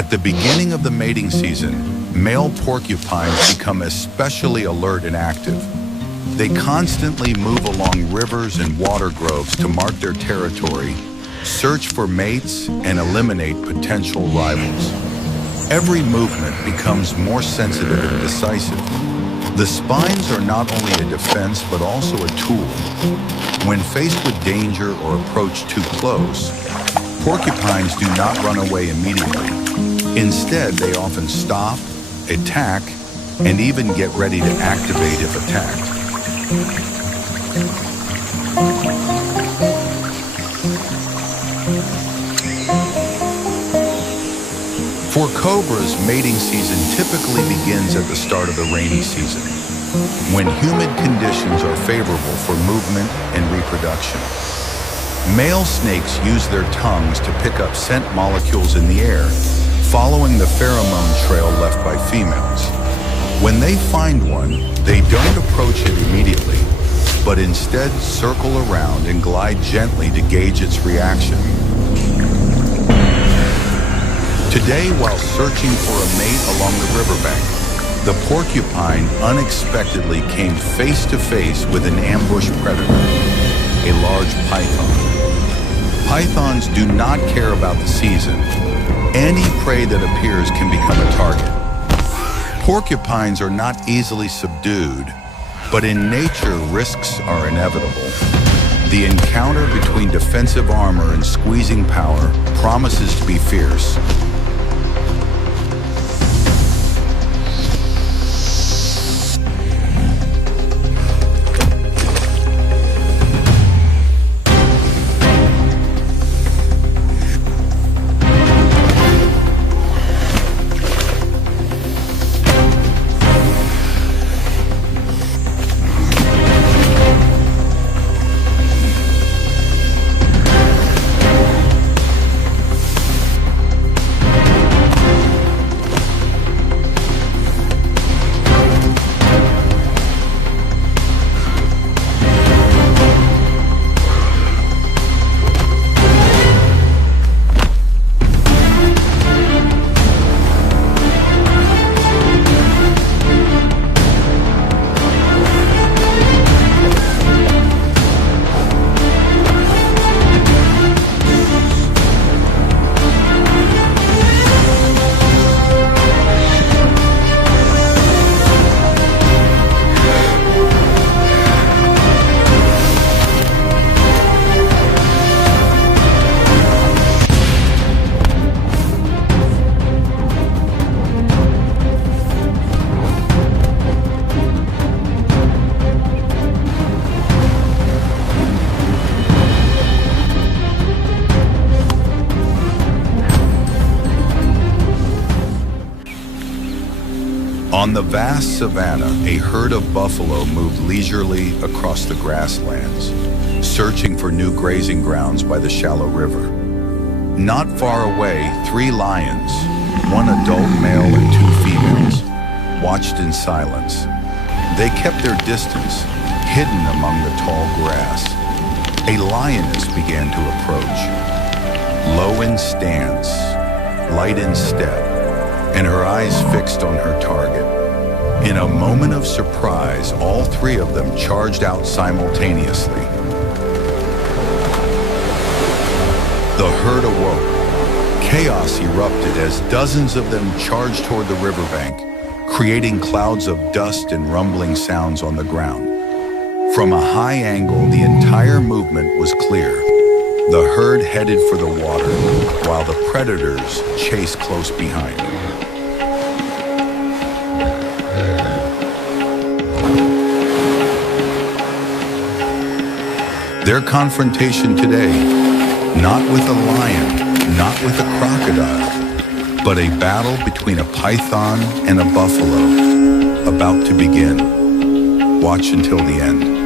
At the beginning of the mating season, male porcupines become especially alert and active. They constantly move along rivers and water groves to mark their territory, search for mates, and eliminate potential rivals. Every movement becomes more sensitive and decisive. The spines are not only a defense but also a tool. When faced with danger or approach too close, porcupines do not run away immediately. Instead, they often stop, attack, and even get ready to activate if attacked. For cobras, mating season typically begins at the start of the rainy season, when humid conditions are favorable for movement and reproduction. Male snakes use their tongues to pick up scent molecules in the air, following the pheromone trail left by females. When they find one, they don't approach it immediately, but instead circle around and glide gently to gauge its reaction. Today, while searching for a mate along the riverbank, the porcupine unexpectedly came face to face with an ambushed predator, a large python. Pythons do not care about the season. Any prey that appears can become a target. Porcupines are not easily subdued, but in nature, risks are inevitable. The encounter between defensive armor and squeezing power promises to be fierce. On the vast savanna, a herd of buffalo moved leisurely across the grasslands, searching for new grazing grounds by the shallow river. Not far away, 3 lions, 1 adult male and 2 females, watched in silence. They kept their distance, hidden among the tall grass. A lioness began to approach, low in stance, light in step, and her eyes fixed on her target. In a moment of surprise, all 3 of them charged out simultaneously. The herd awoke. Chaos erupted as dozens of them charged toward the riverbank, creating clouds of dust and rumbling sounds on the ground. From a high angle, the entire movement was clear. The herd headed for the water, while the predators chased close behind. Their confrontation today, not with a lion, not with a crocodile, but a battle between a python and a buffalo, about to begin. Watch until the end.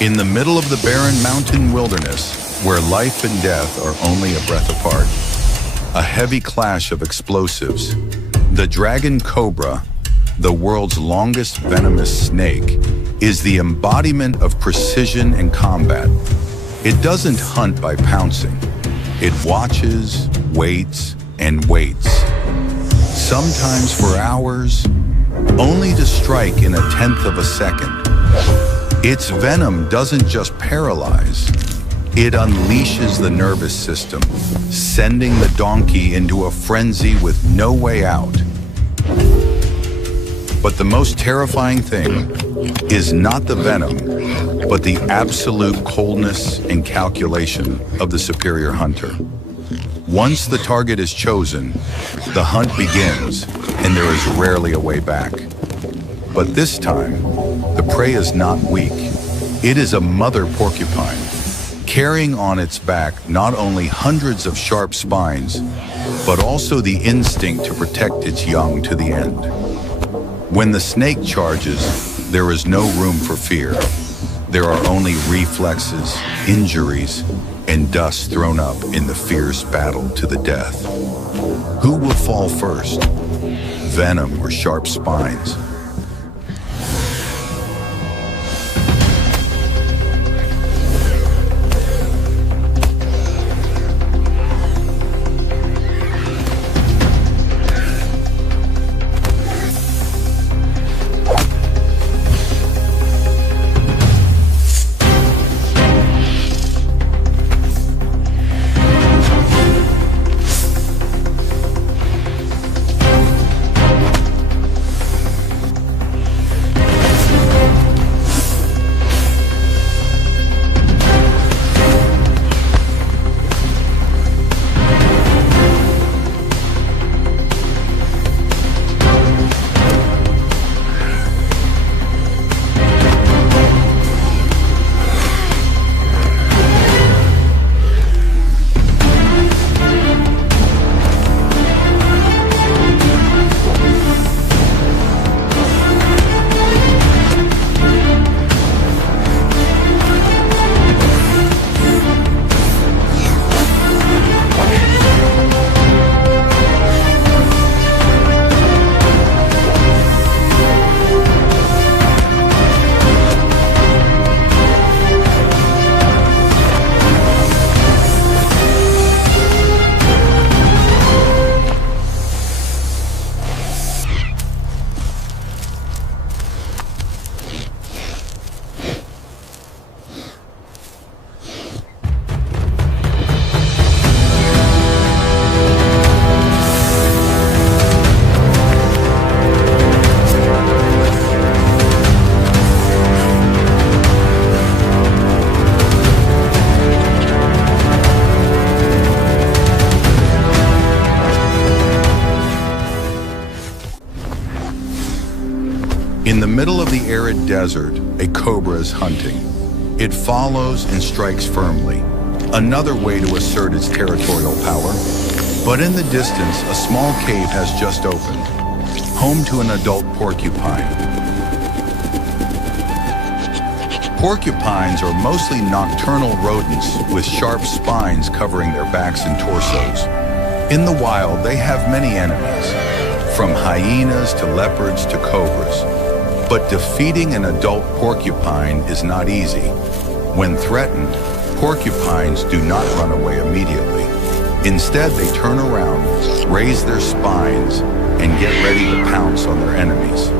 In the middle of the barren mountain wilderness, where life and death are only a breath apart, a heavy clash of explosives, the dragon cobra, the world's longest venomous snake, is the embodiment of precision and combat. It doesn't hunt by pouncing. It watches, waits, and waits. Sometimes for hours, only to strike in a tenth of a second. Its venom doesn't just paralyze, it unleashes the nervous system, sending the donkey into a frenzy with no way out. But the most terrifying thing is not the venom, but the absolute coldness and calculation of the superior hunter. Once the target is chosen, the hunt begins, and there is rarely a way back. But this time, the prey is not weak. It is a mother porcupine, carrying on its back not only hundreds of sharp spines, but also the instinct to protect its young to the end. When the snake charges, there is no room for fear. There are only reflexes, injuries, and dust thrown up in the fierce battle to the death. Who will fall first? Venom or sharp spines? In the middle of the arid desert, a cobra is hunting. It follows and strikes firmly, another way to assert its territorial power. But in the distance, a small cave has just opened, home to an adult porcupine. Porcupines are mostly nocturnal rodents with sharp spines covering their backs and torsos. In the wild, they have many enemies, from hyenas to leopards to cobras. But defeating an adult porcupine is not easy. When threatened, porcupines do not run away immediately. Instead, they turn around, raise their spines, and get ready to pounce on their enemies.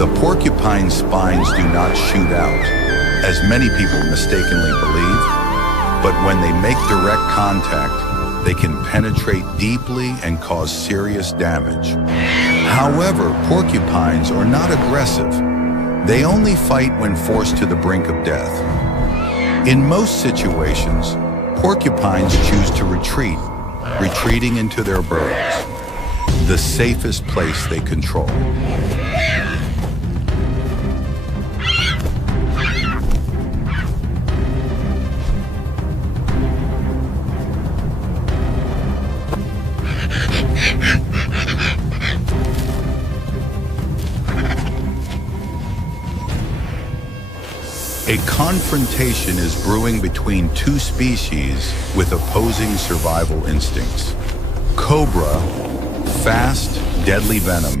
The porcupine spines do not shoot out, as many people mistakenly believe, but when they make direct contact, they can penetrate deeply and cause serious damage. However, porcupines are not aggressive. They only fight when forced to the brink of death. In most situations, porcupines choose to retreat, retreating into their burrows, the safest place they control. A confrontation is brewing between two species with opposing survival instincts. Cobra, fast, deadly venom.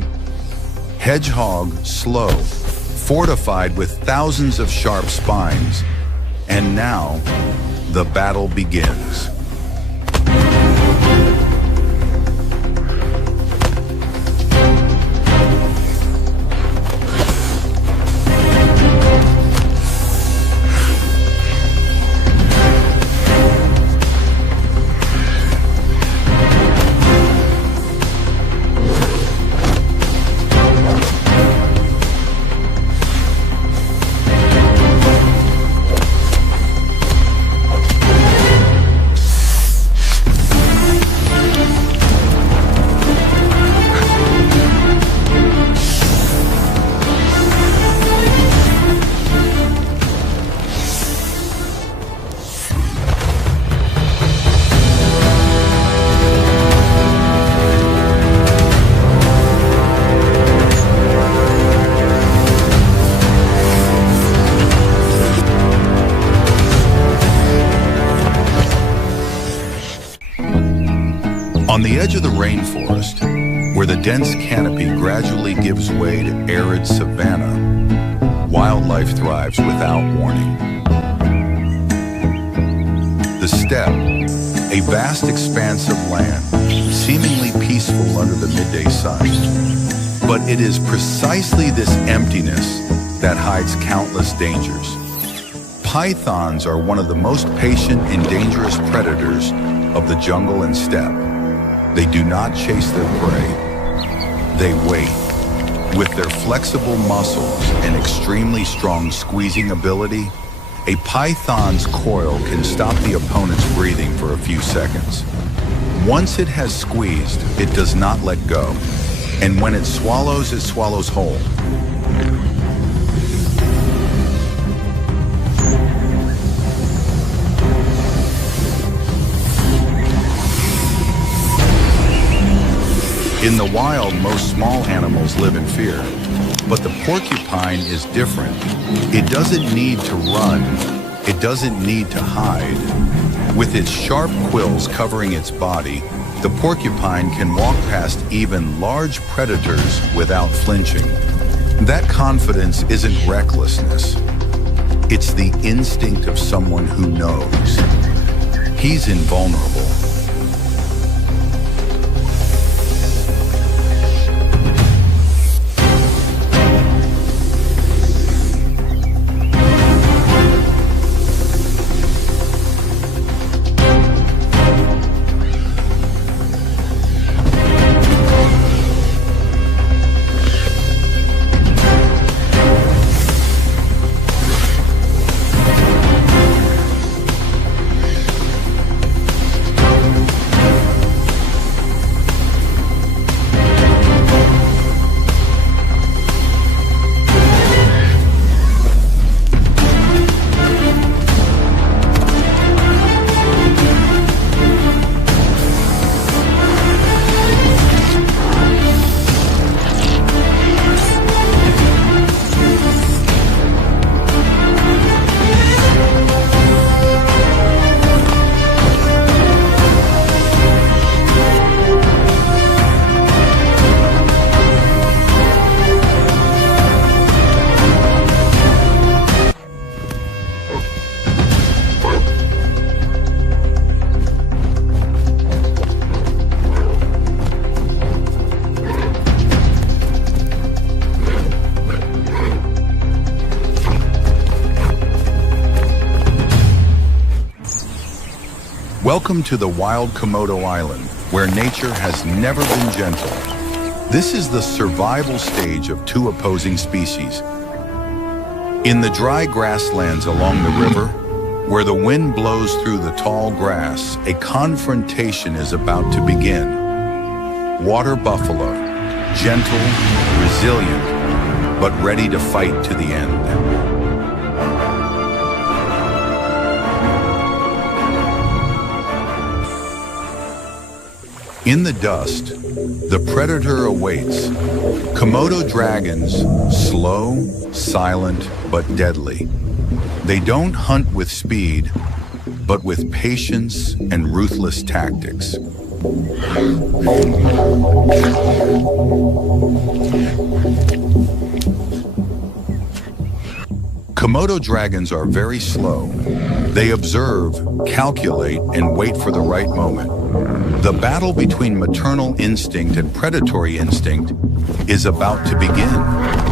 Hedgehog, slow, fortified with thousands of sharp spines. And now, the battle begins. On the edge of the rainforest, where the dense canopy gradually gives way to arid savanna, wildlife thrives without warning. The steppe, a vast expanse of land, seemingly peaceful under the midday sun. But it is precisely this emptiness that hides countless dangers. Pythons are one of the most patient and dangerous predators of the jungle and steppe. They do not chase their prey. They wait. With their flexible muscles and extremely strong squeezing ability, a python's coil can stop the opponent's breathing for a few seconds. Once it has squeezed, it does not let go. And when it swallows whole. In the wild, most small animals live in fear, but the porcupine is different. It doesn't need to run. It doesn't need to hide. With its sharp quills covering its body, the porcupine can walk past even large predators without flinching. That confidence isn't recklessness. It's the instinct of someone who knows. He's invulnerable. Welcome to the wild Komodo Island, where nature has never been gentle. This is the survival stage of two opposing species. In the dry grasslands along the river, where the wind blows through the tall grass, a confrontation is about to begin. Water buffalo, gentle, resilient, but ready to fight to the end. In the dust, the predator awaits. Komodo dragons, slow, silent, but deadly. They don't hunt with speed, but with patience and ruthless tactics. Komodo dragons are very slow. They observe, calculate, and wait for the right moment. The battle between maternal instinct and predatory instinct is about to begin.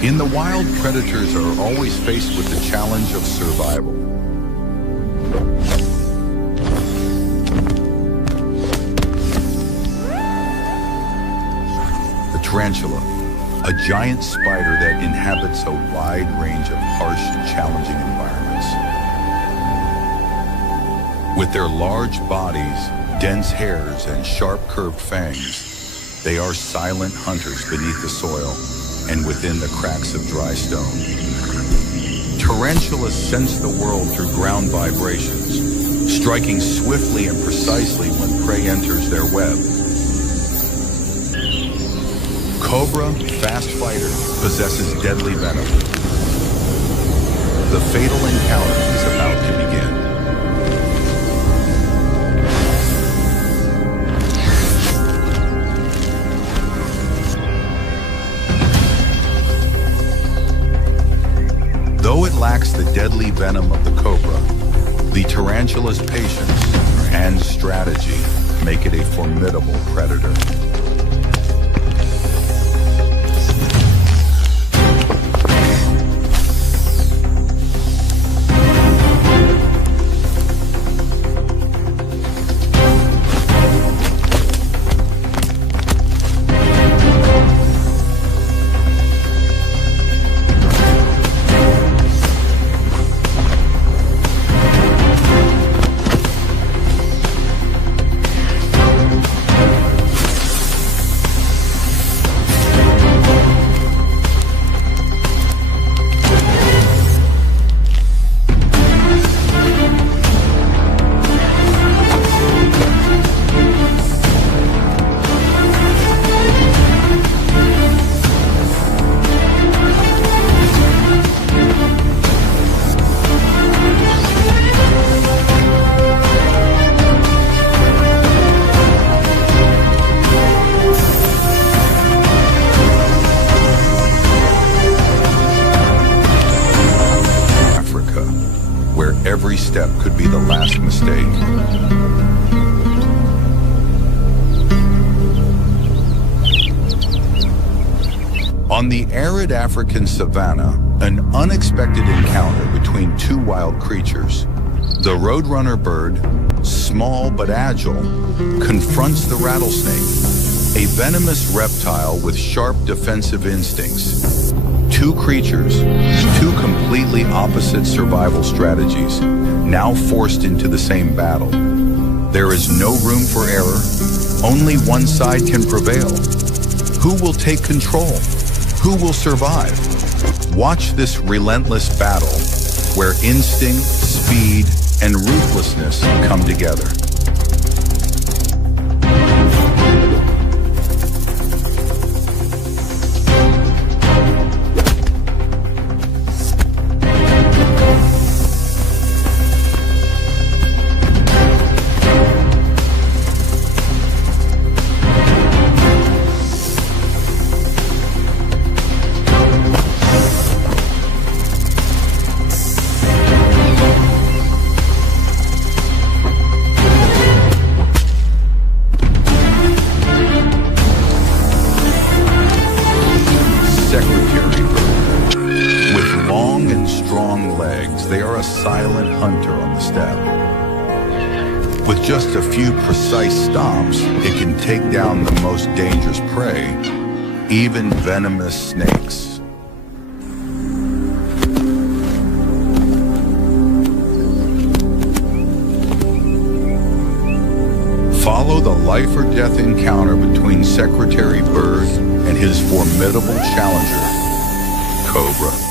In the wild, predators are always faced with the challenge of survival. The tarantula, a giant spider that inhabits a wide range of harsh and challenging environments. With their large bodies, dense hairs, and sharp curved fangs, they are silent hunters beneath the soil and within the cracks of dry stone. Tarantulas sense the world through ground vibrations, striking swiftly and precisely when prey enters their web. Cobra, fast fighter, possesses deadly venom. The fatal encounter is about to begin. Though it lacks the deadly venom of the cobra, the tarantula's patience and strategy make it a formidable predator. Every step could be the last mistake. On the arid African savanna, an unexpected encounter between two wild creatures, the roadrunner bird, small but agile, confronts the rattlesnake, a venomous reptile with sharp defensive instincts. Two creatures, two completely opposite survival strategies, now forced into the same battle. There is no room for error. Only one side can prevail. Who will take control? Who will survive? Watch this relentless battle where instinct, speed, and ruthlessness come together. With just a few precise stops, it can take down the most dangerous prey, even venomous snakes. Follow the life or death encounter between Secretary Bird and his formidable challenger, Cobra.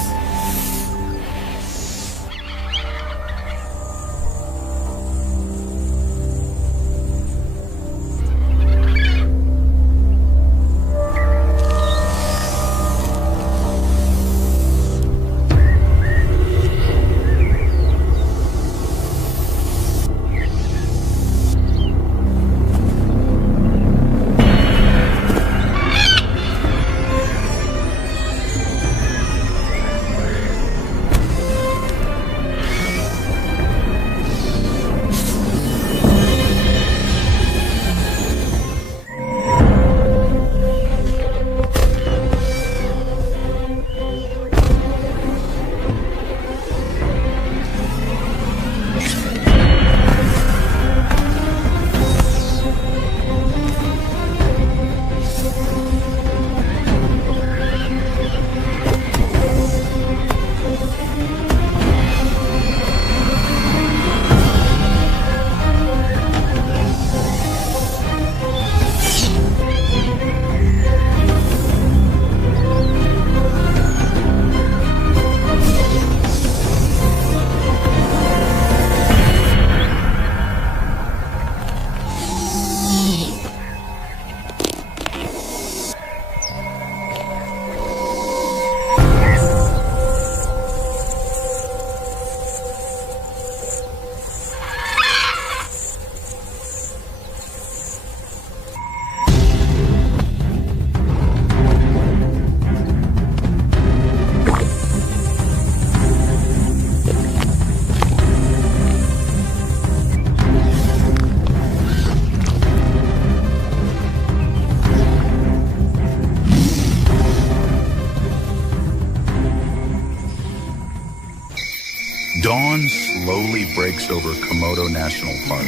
Dawn slowly breaks over Komodo National Park.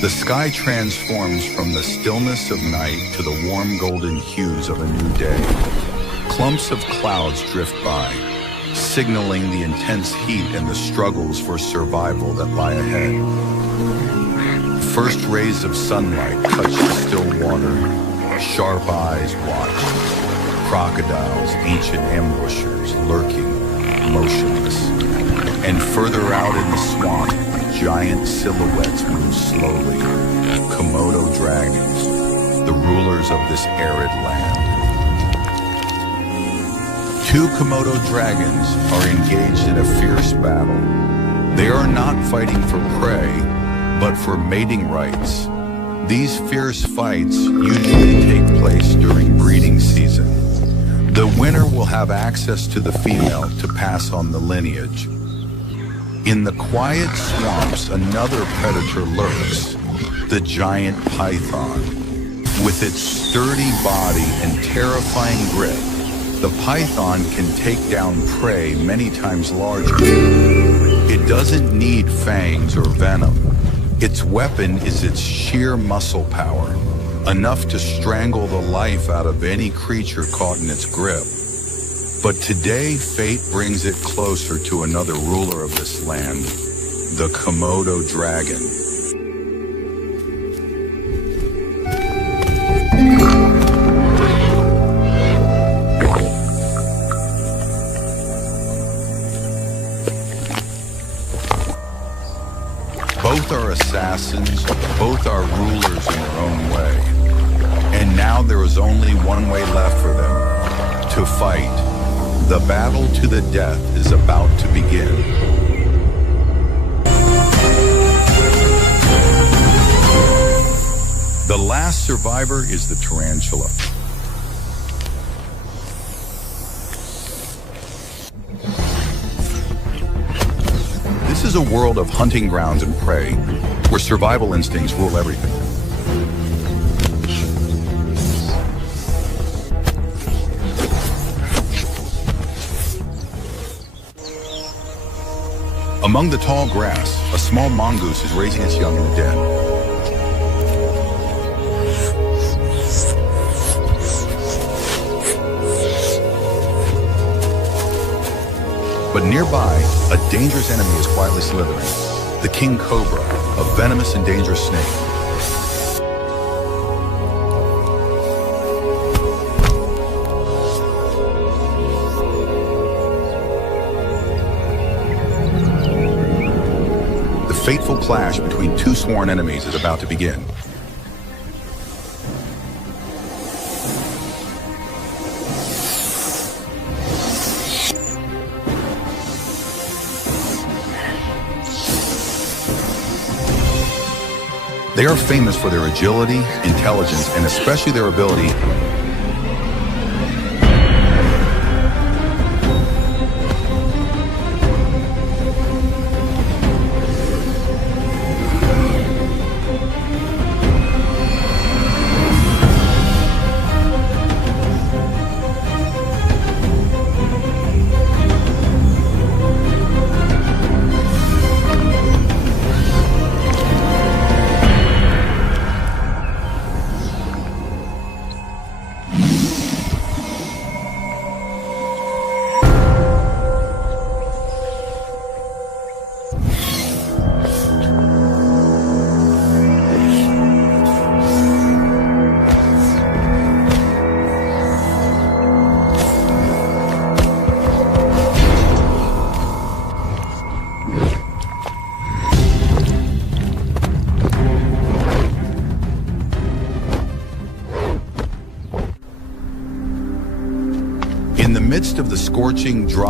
The sky transforms from the stillness of night to the warm golden hues of a new day. Clumps of clouds drift by, signaling the intense heat and the struggles for survival that lie ahead. First rays of sunlight touch the still water. Sharp eyes watch. Crocodiles, ancient ambushers, lurking, motionless. And further out in the swamp, giant silhouettes move slowly. Komodo dragons, the rulers of this arid land. Two Komodo dragons are engaged in a fierce battle. They are not fighting for prey, but for mating rights. These fierce fights usually take place during breeding season. The winner will have access to the female to pass on the lineage. In the quiet swamps, another predator lurks, the giant python. With its sturdy body and terrifying grip, the python can take down prey many times larger. It doesn't need fangs or venom. Its weapon is its sheer muscle power, enough to strangle the life out of any creature caught in its grip. But today, fate brings it closer to another ruler of this land, the Komodo dragon. Both are assassins, both are rulers in their own way. And now there is only one way left for them, to fight. The battle to the death is about to begin. The last survivor is the tarantula. This is a world of hunting grounds and prey, where survival instincts rule everything. Among the tall grass, a small mongoose is raising its young in the den. But nearby, a dangerous enemy is quietly slithering, the king cobra, a venomous and dangerous snake. The fateful clash between two sworn enemies is about to begin. They are famous for their agility, intelligence, and especially their ability in the midst of the scorching, dry